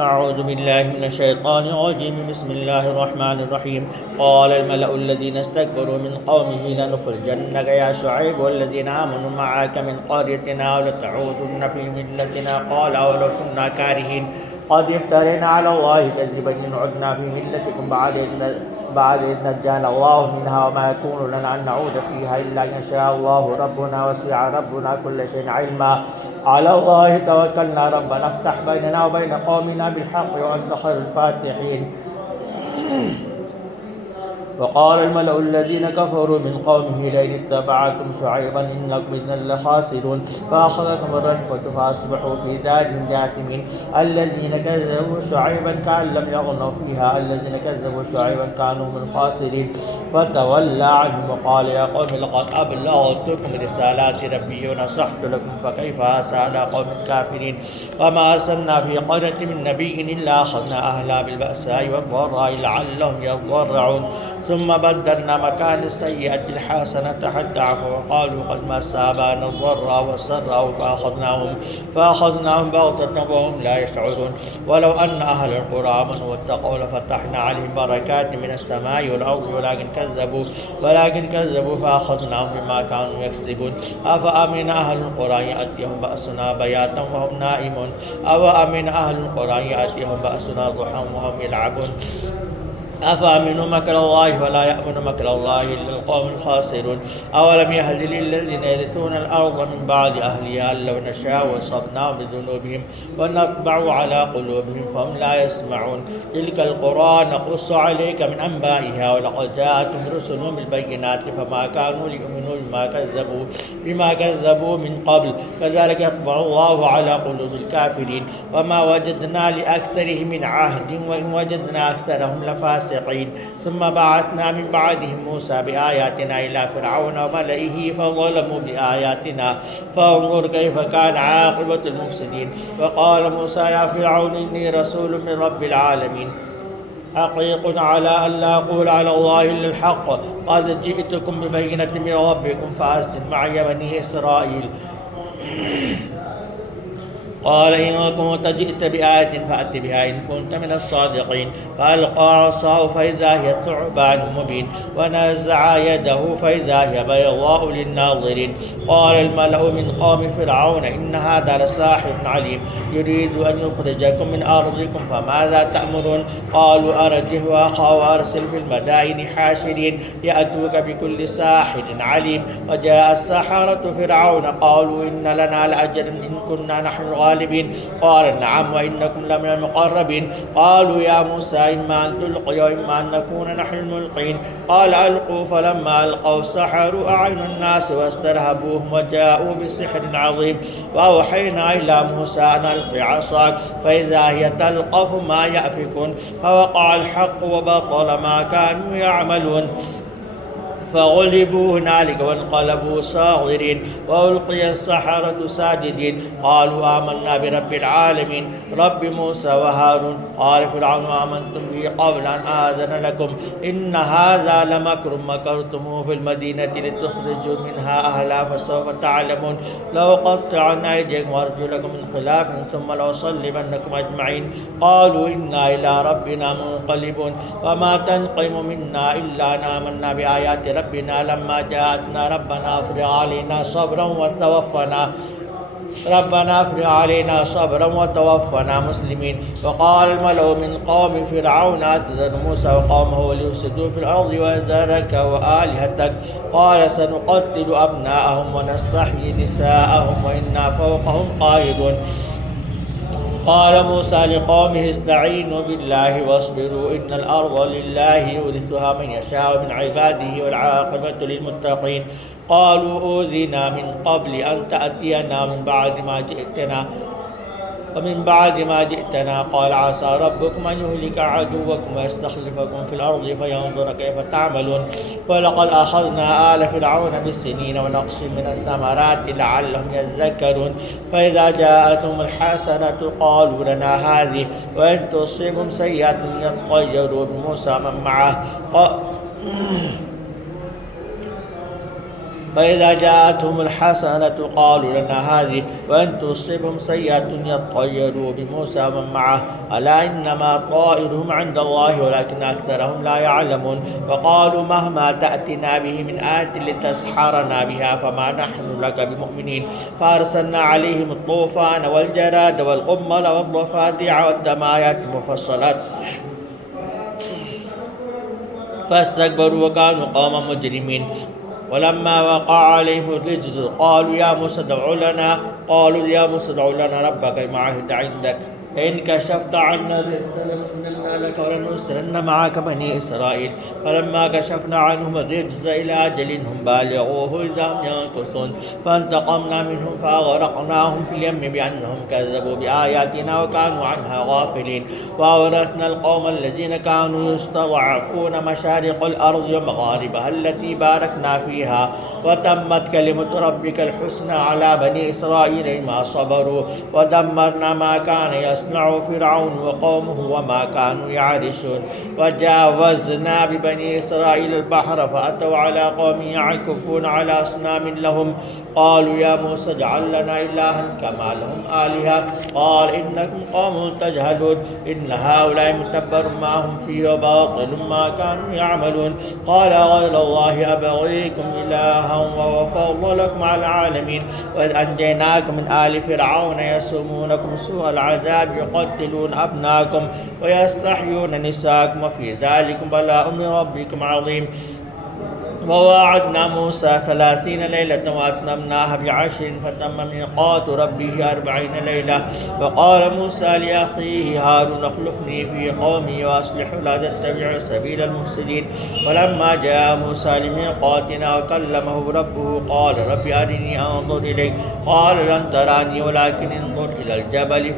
أعوذ بالله من الشيطان الرجيم بسم الله الرحمن الرحيم قال الملأ الذين استكبروا من قومه لنخرجنك يا شعيب والذين آمنوا معك من قريتنا ولتعودن في ملتنا قال أولو كنا كارهين قد افترينا على الله كذبا إن عدنا في ملتكم بعد إذ نجانا الله منها وما يكون لنا أن نعود فيها إلا إن شاء الله ربنا وسع ربنا كل شيء علما على الله توكلنا ربنا افتح بيننا وبين قومنا بالحق وأنت خير الفاتحين وقال الملأ الذين كفروا من قومه لئن اتبعكم شعيبا إنكم إذا لخاسرون فأخذتهم الرجفة فأصبحوا في دارهم جاثمين الذين كذبوا شعيبا كأن لم يغنوا فيها الذين كذبوا شعيبا كانوا من الخاسرين فتولى عنهم وقال يا قوم لقد أبلغتكم رسالات ربي ونصحت لكم فكيف أسى على قوم كافرين وما أرسلنا في قرية من نبي إلا أخذنا أهلها بالبأساء والضراء لعلهم يضرعون ثم بدلنا مكان السيئة الحسنة حتى عفوا وقالوا قد مس آباءنا الضراء والسراء فأخذناهم بغتة وهم لا يشعرون ولو أن أهل القرى آمنوا واتقوا لفتحنا عليهم بركات من السماء والأرض ولكن كذبوا فأخذناهم بما كانوا يكسبون أفأمن أهل القرى يأتيهم بأسنا بياتا وهم نائمون أوأمن أهل القرى يأتيهم بأسنا ضحى وهم يلعبون أفأمنوا مكر الله ولا يأمن مكر الله إلا القوم الخاسرون أولم يهد للذين يرثون الأرض من بعد أهلها أن لو نشاء وصبناهم بذنوبهم ونطبع على قلوبهم فهم لا يسمعون تلك القرى نقص عليك من أنبائها ولقد جاءتهم رسلهم بالبينات فما كانوا ليؤمنوا بما كذبوا من قبل كذلك يطبع الله على قلوب الكافرين وما وجدنا لأكثرهم من عهد وإن وجدنا أكثرهم لفاسقين ثم بعثنا من بعدهم موسى بآياتنا إلى فرعون وملئه فظلموا بآياتنا فانظر كيف كان عاقبة المفسدين وقال موسى يا فرعون إني رسول من رب العالمين حقيق على أن لا أقول على الله إلا الحق قد جئتكم ببينة من ربكم فأرسل معي بني إسرائيل قال إن كنت جئت بآية فأت بها إن كنت من الصادقين فألقى عصاه فإذا هي ثعبان مبين ونزع يده فإذا هي بيضاء للناظرين قال الملأ من قوم فرعون إن هذا لساحر عليم يريد أن يخرجكم من أرضكم فماذا تأمرون قالوا أرجه وأخاه وأرسل في المدائن حاشرين يأتوك بكل ساحر عليم وجاء السحرة فرعون قالوا إن لنا لأجرا إن كنا نحن الغالبين قال نعم وإنكم لمن المقربين قالوا يا موسى إما أن تلقي وإما أن نكون نحن الملقين قال ألقوا فلما ألقوا سحروا أعين الناس واسترهبوهم وجاءوا بسحر عظيم وأوحينا إلى موسى أن ألق عصاك فإذا هي تلقف ما يأفكون فوقع الحق وبطل ما كانوا يعملون فغلبوا هنالك وانقلبوا صاغرين وألقي السحرة ساجدين قالوا آمنا برب العالمين رب موسى وهارون قال فرعون آمنتم به قبل أن آذن لكم إن هذا لمكر مكرتموه في المدينة لتخرجوا منها أهلها فسوف تعلمون لأقطعن أيديكم وأرجلكم من خلاف ثم لأصلبنكم أجمعين قالوا إنا إلى ربنا منقلبون وما تنقم منا إلا أن آمنا بآيات ربنا لما جاءتنا ربنا افرغ علينا صبرا وتوفنا مسلمين وقال الملأ من قوم فرعون أتذر موسى وقومه ليفسدوا في الأرض ويذرك وآلهتك قال سنقتل أبناءهم ونستحيي نساءهم وإنا فوقهم قاهرون قال موسى لقومه استعينوا بالله واصبروا إن الأرض لله يورثها من يشاء من عباده والعاقبة للمتقين قالوا أوذينا من قبل أن تأتينا ومن بعد ما جئتنا قال عسى ربكم أن يهلك عدوكم ويستخلفكم في الأرض فينظر كيف تعملون ولقد أخذنا آل فرعون بالسنين ونقص من الثمرات لعلهم يذكرون فإذا جاءتهم الحسنة قالوا لنا هذه وإن تصيبهم سيئة يطيروا بموسى من معه فإذا جاءتهم الحسنة قالوا لنا هذه وإن تصبهم سيئة يطيروا بموسى ومن معه ألا إنما طائرهم عند الله ولكن أكثرهم لا يعلمون وقالوا مهما تأتنا به من آية لتسحرنا بها فما نحن لك بمؤمنين فأرسلنا عليهم الطوفان والجراد والقمل والضفادع والدم آيات مفصلات فاستكبروا وكانوا قوما مجرمين ولما وقع عليهم الرجز قالوا يا موسى ادع لنا ربك بما عهد عندك فإن كشفت عنا الرجز لنؤمنن لك ولنرسلن معك بني إسرائيل فلما كشفنا عنهم الرجز إلى أجل هم بالغوه إذا هم ينكثون فانتقمنا منهم فأغرقناهم في اليم بأنهم كذبوا بآياتنا وكانوا عنها غافلين وأورثنا القوم الذين كانوا يستضعفون مشارق الأرض ومغاربها التي باركنا فيها وتمت كلمة ربك الحسنى على بني إسرائيل ما صبروا ودمرنا ما كان يصنع فرعون وقومه وما كانوا يعرشون وجاوزنا ببني إسرائيل البحر فأتوا على قوم يعكفون على أصنام لهم قالوا يا موسى اجعل لنا إلها كما لهم آلهة قال إنكم قوم تجهلون إن هؤلاء متبر ما هم فيه وباطل ما كانوا يعملون قال غير الله أبغيكم إلها وهو فضلكم على العالمين وإذ أنجيناكم من آل فرعون يسومونكم سوء العذاب يقتلون أبناءكم ويستحيون نساءكم وفي ذلكم بلاء من ربكم عظيم وواعدنا موسى 30 ليلة وأتممناها ب10 فتم ميقات ربه 40 ليلة وقال موسى لأخيه هارون اخلفني في قومي وأصلح لا تتبع سبيل المفسدين ولما جاء موسى لميقاتنا وكلمه ربه قال رب أرني أنظر إليك قال لن تراني ولكن انظر إلى الجبل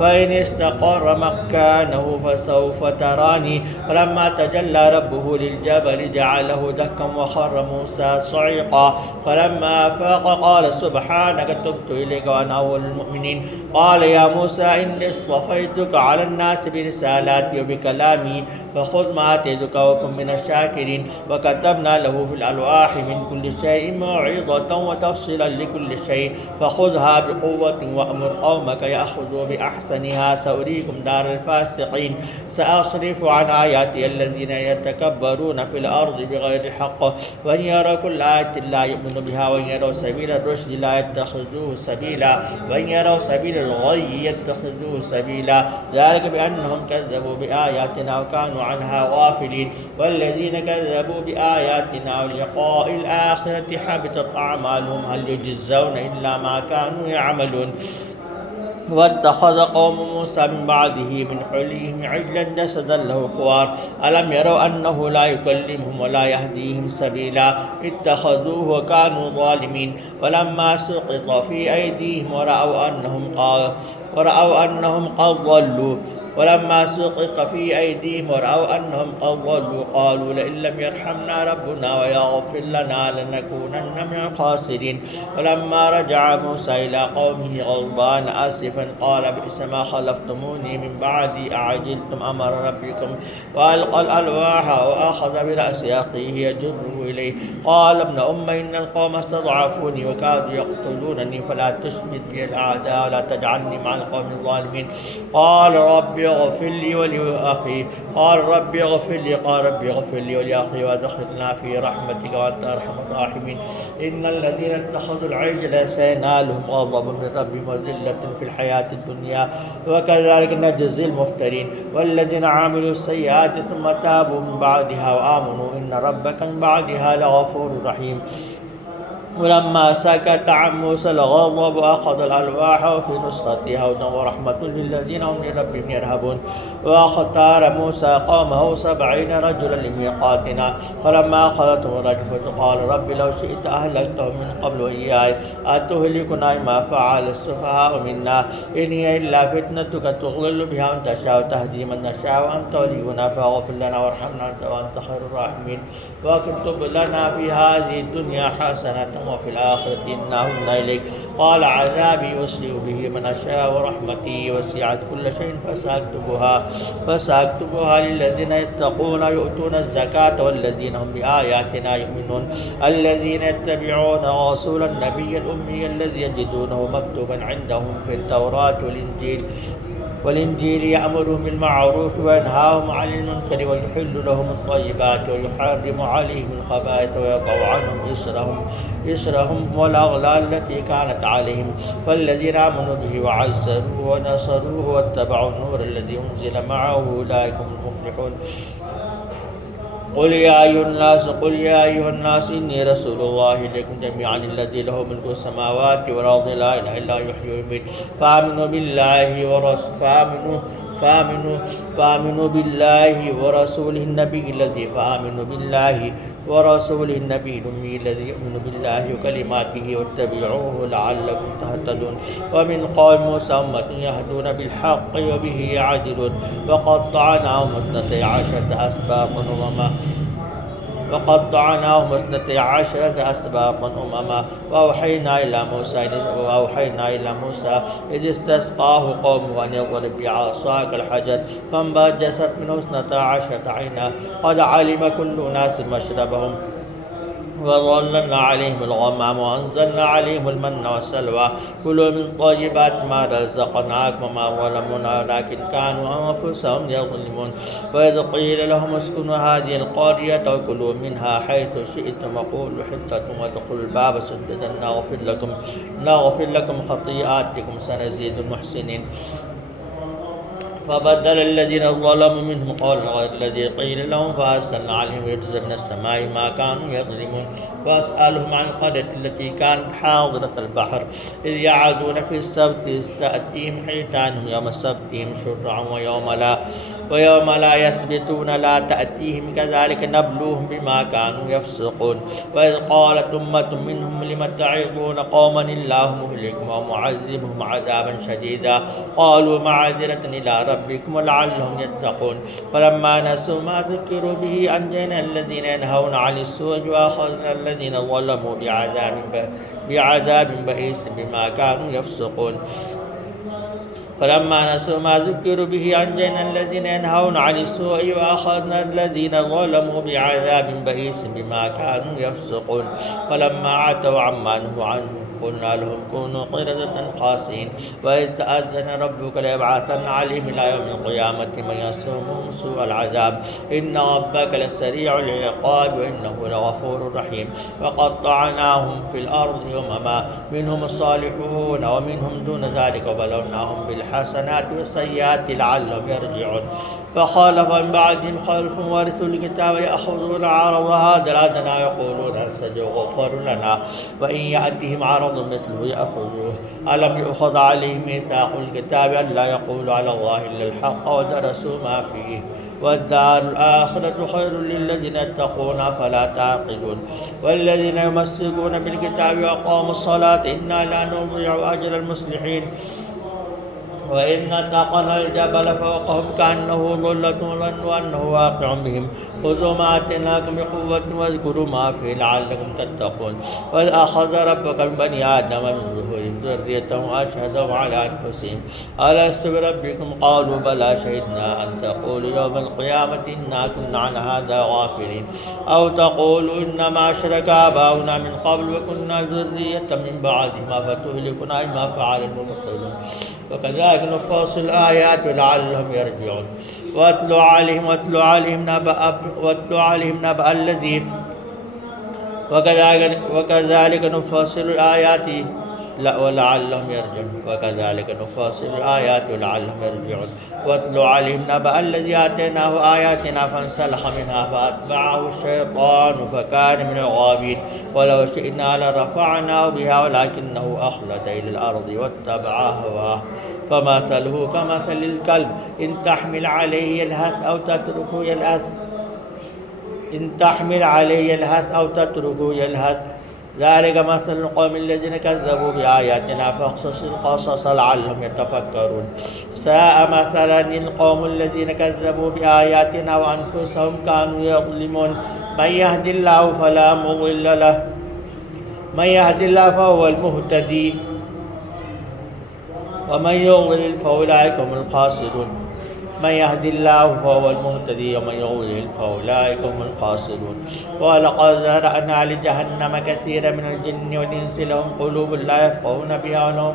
فإن استقر مكانه فسوف تراني فلما تجلى ربه للجبل جعله دكا وخر موسى صعقا فلما أفاق قال سبحانك تبت إليك وأنا أول المؤمنين قال يا موسى إني اصطفيتك على الناس برسالاتي وبكلامي فخذ ما آتيتك وكن من الشاكرين وكتبنا له في الألواح من كل شيء موعظة وتفصيلا لكل شيء فخذها بقوة وأمر قومك يأخذوا بأحسنها سأريكم دار الفاسقين سأصرف عن آياتي الذين يتكبرون في الأرض بغير الحق وإن يروا كل آية لا يؤمن بها وإن يروا سبيل الرشد لا يتخذوه سبيلا وإن يروا سبيل الغي يتخذوه سبيلا ذلك بأنهم كذبوا بآياتنا وكانوا عنها غافلين والذين كذبوا بآياتنا ولقاء الآخرة حبطت أعمالهم هل يجزون إلا ما كانوا يعملون واتخذ قوم موسى من بعده من حليهم عجلا جسدا له خوار ألم يروا أنه لا يكلمهم ولا يهديهم سبيلا اتخذوه وكانوا ظالمين ولما سقط في أيديهم ورأوا أنهم قد ضلوا قالوا لئن لم يرحمنا ربنا ويغفر لنا لنكونن من الخاسرين ولما رجع موسى إلى قومه غضبان آسفا قال بئس ما خلفتموني من بعدي أعجلتم أمر ربكم وألقى الألواح وأخذ برأس أخيه يجره إليه قال ابن إن القوم استضعفوني وكادوا يقتلونني فلا تشمت بي الأعداء ولا تجعلني مع القوم الظالمين قال رب اغفر لي ولأخي قال رب اغفر لي ولأخي وادخلنا في رحمتك وأنت أرحم الراحمين إن الذين اتخذوا العجل سينالهم غضب من ربهم وذلة في الحياة الدنيا وكذلك نجزي المفترين والذين عملوا السيئات ثم تابوا من بعدها وآمنوا إن ربك من بعدها لغفور رحيم ولما سكت عن موسى الغضب أخذ الألواح وفي نسختها هدى ورحمة للذين هم لربهم يرهبون واختار موسى قومه 70 رجلا لميقاتنا فلما أخذتهم الرجفة قال رب لو شئت أهلكتهم من قبل وإياي أتهلكنا ما فعل السفهاء منا إن هي إلا فتنتك تضل بها من تشاء وتهدي من نشاء وأنت ولينا فاغفر لنا وارحمنا أنت وأنت خير الراحمين واكتب لنا في هذه الدنيا حسنة وفي الآخرة إنا هدنا إليك. قال عذابي يصيب به من أشاء ورحمتي وسعت كل شيء فسأكتبها للذين يتقون يؤتون الزكاة والذين هم بآياتنا يؤمنون الذين يتبعون رسول النبي الأمي الذي يجدونه مكتوبا عندهم في التوراة والإنجيل يأمرهم بالمعروف وينهاهم عن المنكر ويحل لهم الطيبات ويحرم عليهم الخبائث ويضع عنهم إصرهم والأغلال التي كانت عليهم. فالذين آمنوا به وعزروه ونصروه واتبعوا النور الذي أنزل معه أولئك هم المفلحون. قل يا أيها الناس إني رسول الله إليكم جميعا الذي له ملك السماوات والأرض لا إله إلا هو يحيي ويميت فآمنوا بالله ورسوله النبي الأمي الذي يؤمن بالله وكلماته واتبعوه لعلكم تهتدون. ومن قوم موسى أمة يهدون بالحق وبه يعدلون وقطعناهم 12 أسباطا أمما وأوحينا إلى موسى إذ استسقاه قومه أن يضرب بعصاك الحجر فانبجست منه 12 عينا قد علم كل أناس مشربهم وظللنا عليهم الغمام وأنزلنا عليهم المن والسلوى كلوا من طيبات ما رزقناكم وما ظلمونا ولكن كانوا أنفسهم يظلمون. وإذ قيل لهم اسكنوا هذه القرية وكلوا منها حيث شئتم وقولوا حطة وادخلوا الباب سجدا نغفر لكم خطيئاتكم سنزيد المحسنين. فبدل الذين ظلموا منهم قولا غير الذي قيل لهم فأرسلنا عليهم رجزا من السماء ما كانوا يظلمون. وأسألهم عن القرية التي كانت حاضرة البحر إذ يعدون في السبت إذ تأتيهم حيتانهم يوم سبتهم شرعا ويوم لا يسبتون لا تأتيهم كذلك نبلوهم بما كانوا يفسقون. وإذ قالت أمة منهم لم تعظون قوما الله مهلكهم ومعذبهم عذابا شديدا قالوا معذرة إلى ربكم ولعلهم يتقون. فلما نسوا ما ذكروا به أنجينا الذين ينهون عن السوء وأخذنا الذين ظلموا بعذاب بئيس بما كانوا يفسقون. فلما نسوا ما ذكروا به أنجينا الذين ينهون عن السوء وأخذنا الذين ظلموا بعذاب بئيس بما كانوا يفسقون. فلما عتوا عما نهوا عنه قلنا لهم كونوا قردة خاسئين. وإذ تأذن ربك ليبعثن عليهم إلى يوم القيامة من يسومهم سوء العذاب إن ربك لسريع العقاب وإنه لغفور رحيم. وقطعناهم في الأرض أمما منهم الصالحون ومنهم دون ذلك وبلوناهم بالحسنات والسيئات لعلهم يرجعون. فخالف من بعدهم خلف ورثوا الكتاب يأخذون عرض هذا الأدنى يقولون سيغفر لنا وإن يأتهم عرض مثله يأخذوه. ألم يؤخذ عليهم ميثاق الكتاب ألا يقولوا على الله إلا الحق ودرسوا ما فيه والدار الآخرة خير للذين يتقون فلا تعقلون. والذين يمسكون بالكتاب وأقاموا الصلاة إنا لا نضيع أجر المصلحين. وإن نتقنا الجبل فوقهم كأنه ظلة ظنوا أنه واقع بهم خذوا ما آتيناكم بقوة واذكروا ما فيه لعلكم تتقون. وإذ أخذ ربك من بني آدم من ظهورهم ذريتهم وأشهدهم على أنفسهم ألست بربكم قالوا بلى شهدنا أن تقولوا يوم القيامة إنا كنا عن هذا غافلين أو تقولوا إنما أشرك آباؤنا من قبل وكنا ذرية من بعدهم أفتهلكنا بما فعل المبطلون. وكذلك نفصل الآيات لعلهم يرجعون. واتل عليهم نبأ الذي وكذلك نفصل الآيات ولعلهم يرجعون. واتل عليهم نبأ الذي آتيناه آياتنا فانسلخ منها فأتبعه الشيطان فكان من الغابين ولو شئنا لرفعناه بها ولكنه أخلد إلى الأرض واتبع هواه فمثله كمثل الكلب إن تحمل عليه يلهث أو تتركه يلهث ذلك مثل القوم الذين كذبوا بآياتنا فاقصص القصص لعلهم يتفكرون. ساء مثلا القوم الذين كذبوا بآياتنا وأنفسهم كانوا يظلمون. من يهد الله فلا مضل له من يهد الله فهو المهتدي ومن يضلل فأولئك هم الخاسرون. من يهد الله فهو المهتدي ومن يضلل فأولئك هم الخاسرون. ولقد ذرأنا لجهنم كثيرا من الجن والإنس لهم قلوب لا يفقهون بها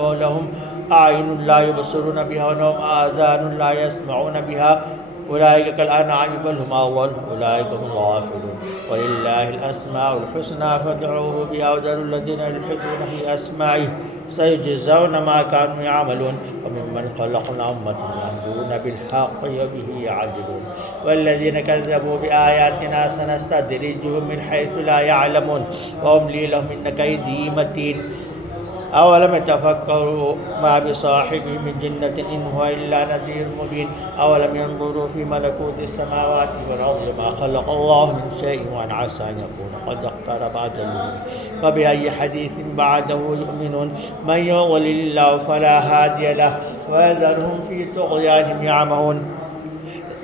ولهم أعين لا يبصرون بها ولهم آذان لا يسمعون بها أولئك كالأنعام بل هم أضل أولئك هم الغافلون. ولله الأسماء الحسنى فادعوه بها وذروا الذين يلحدون في أسمائه سيجزون ما كانوا يعملون. وممن خلقنا أمة يهدون بالحق وبه يعدلون. والذين كذبوا بآياتنا سنستدرجهم من حيث لا يعلمون وأملي لهم إن كيدي متين. أولم يتفكروا ما بصاحبه من جنة إن هو إلا نذير مبين. أولم ينظروا في ملكوت السماوات والأرض ما خلق الله من شيء وأن عسى أن يكون قد اقترب أجلهم فبأي حديث بعده يؤمنون. من يضلل الله فلا هادي له ويذرهم في طغيانهم يعمهون.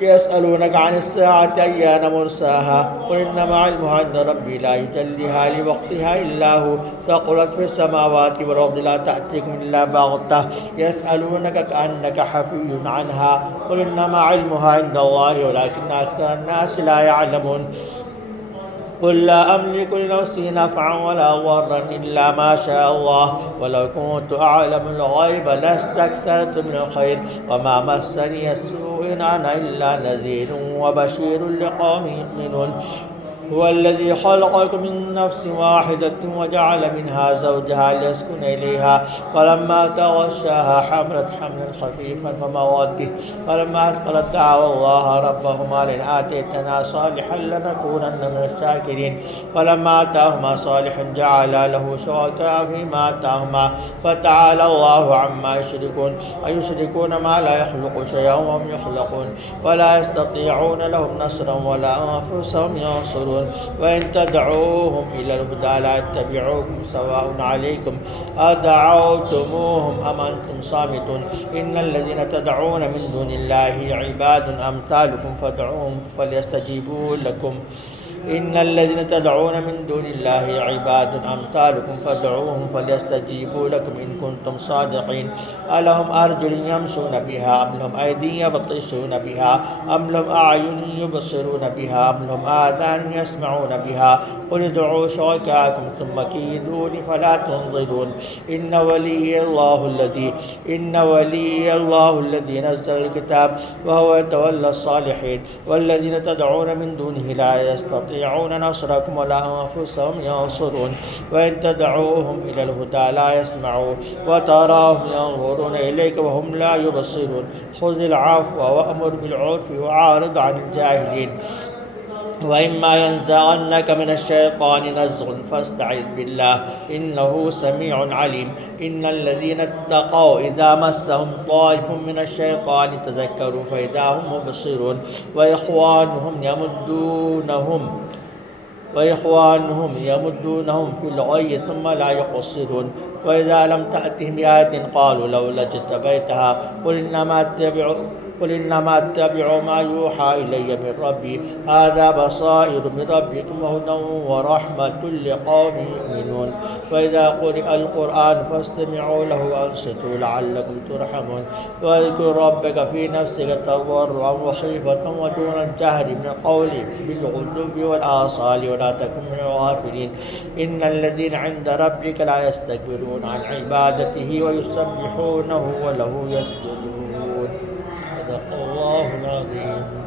يسألونك عن الساعة أيان مرساها قل إنما علمها عند ربي لا يجليها لوقتها إلا هو ثقلت في السماوات والأرض لا تأتيكم إلا بغتة يسألونك كأنك حفي عنها قل إنما علمها عند الله ولكن أكثر الناس لا يعلمون. قل لا أملك لنفسي نفعا ولا ضرا إلا ما شاء الله ولو كنت أعلم الغيب لاستكثرت من الخير وما مسني السوء إن أنا إلا نذير وبشير لقوم يؤمنون. هو الذي خلقكم من نفس واحدة وجعل منها زوجها ليسكن إليها فلما تغشاها حملت حملا خفيفا فمرت به فلما أثقلت دعوا الله ربهما لئن آتيتنا صالحا لنكونن من الشاكرين. فلما آتاهما صالحا جعلا له شركاء فيما آتاهما فتعالى الله عما يشركون. أيشركون ما لا يخلق شيئا وهم يخلقون ولا يستطيعون لهم نصرا ولا أنفسهم ينصرون. وإن تدعوهم إلى الهدى لا يتبعوكم سواء عليكم أدعوتموهم أم أنتم صامتون. إن الذين تدعون من دون الله عباد أمثالكم فادعوهم فليستجيبوا لكم. إن الذين تدعون من دون الله عباد أمثالكم فادعوهم فليستجيبوا لكم إن كنتم صادقين. ألهم أرجل يمشون بها أم لهم أيدي يبطشون بها أم لهم أعين يبصرون بها أم لهم آذان يسمعون بها قل ادعوا شركاءكم ثم كيدون فلا تنظرون. إن ولي الله الذي نزل الكتاب وهو يتولى الصالحين. والذين تدعون من دونه لا يستطيعون نصركم ولا أنفسهم ينصرون. وإن تدعوهم إلى الهدى لا يسمعون وتراهم ينظرون إليك وهم لا يبصرون. خذ العفو وأمر بالعرف وعارض عن الجاهلين. وإما ينزغنك من الشيطان نزغ فاستعذ بالله إنه سميع عليم. إن الذين اتقوا إذا مسهم طائف من الشيطان تذكروا فإذا هم مبصرون. وإخوانهم يمدونهم في الغي ثم لا يقصرون. وإذا لم تأتهم بآية قالوا لولا اجتبيتها قل إنما أتبع ما يوحى إلي من ربي هذا بصائر من ربكم وهدى ورحمة لقوم يؤمنون. وإذا قرئ القرآن فاستمعوا له وأنصتوا لعلكم ترحمون. واذكر ربك في نفسك تضرعا وخيفة ودون الجهر من القول بالغدو والآصال ولا تكن من الغافلين. إن الذين عند ربك لا يستكبرون عن عبادته ويسبحونه وله يسجدون. صدق الله العظيم.